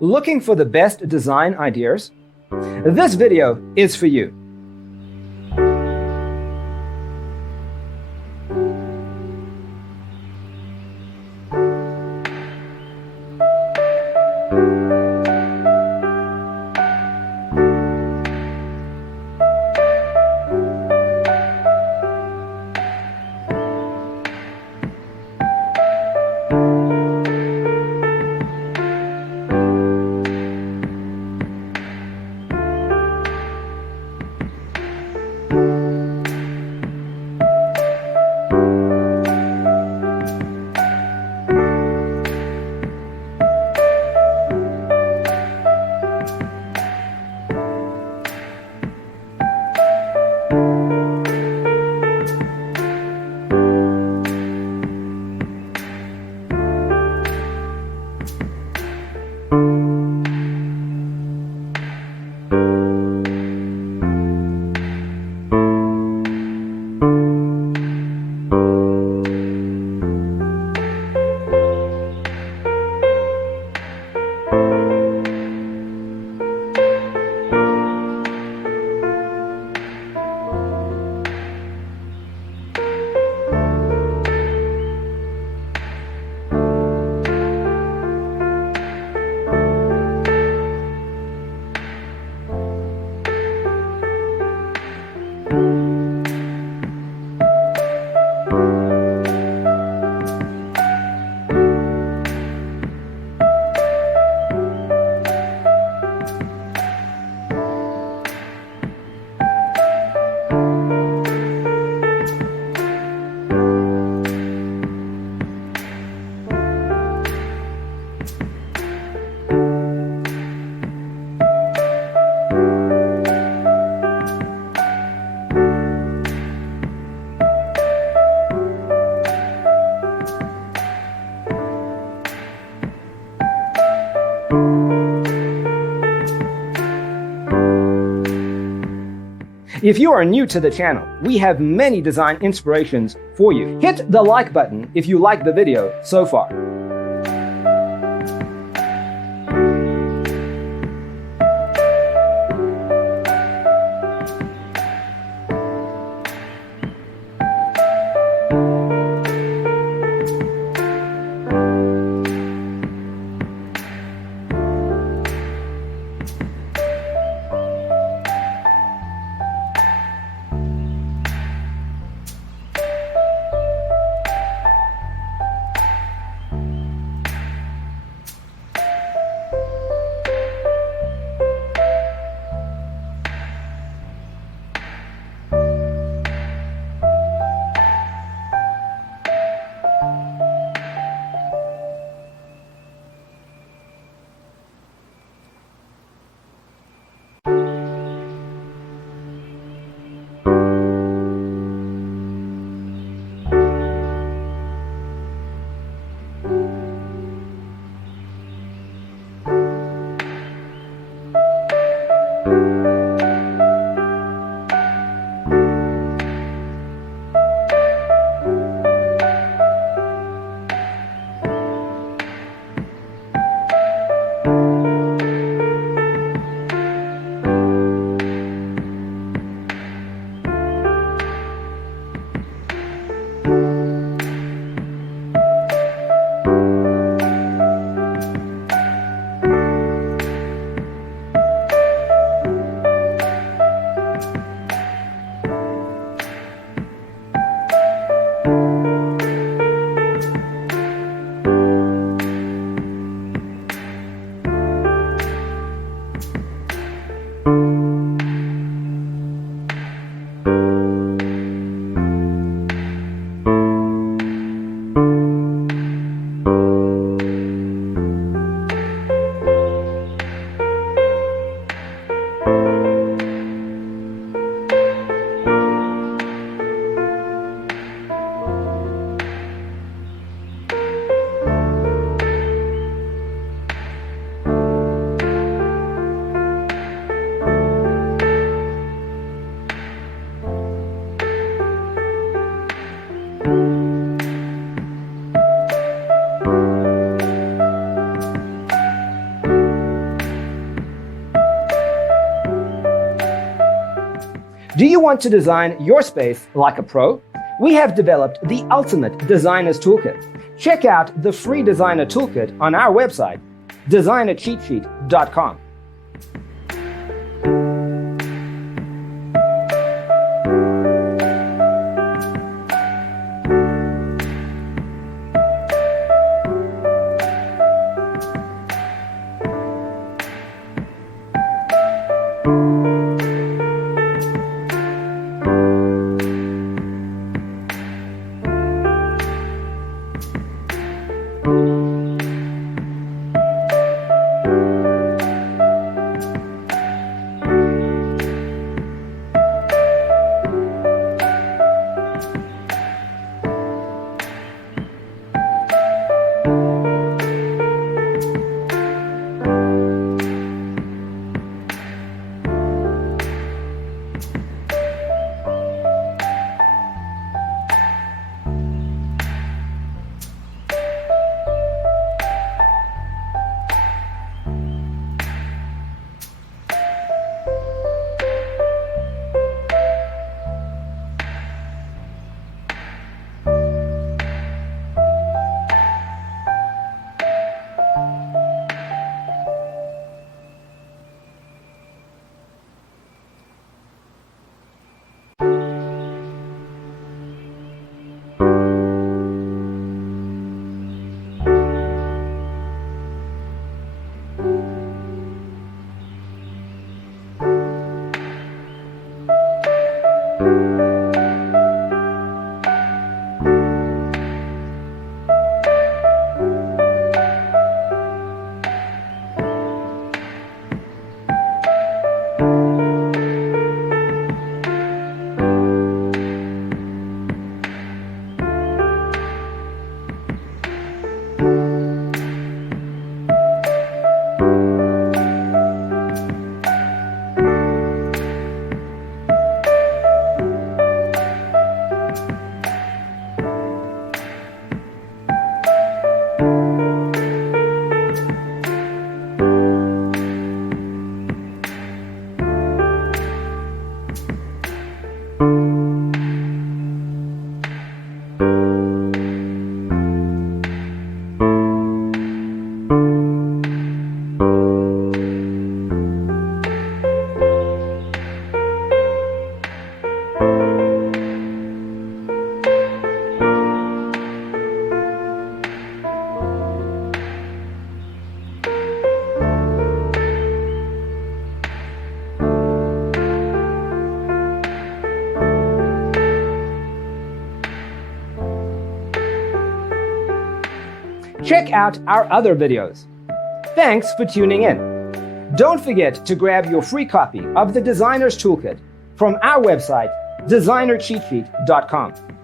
Looking for the best design ideas? This video is for you. If you are new to the channel, we have many design inspirations for you. Hit the like button if you like the video so far. Do you want to design your space like a pro? We have developed the ultimate designer's toolkit. Check out the free designer toolkit on our website, designercheatsheet.com. Check out our other videos. Thanks for tuning in. Don't forget to grab your free copy of the Designer's Toolkit from our website, designercheatsheet.com.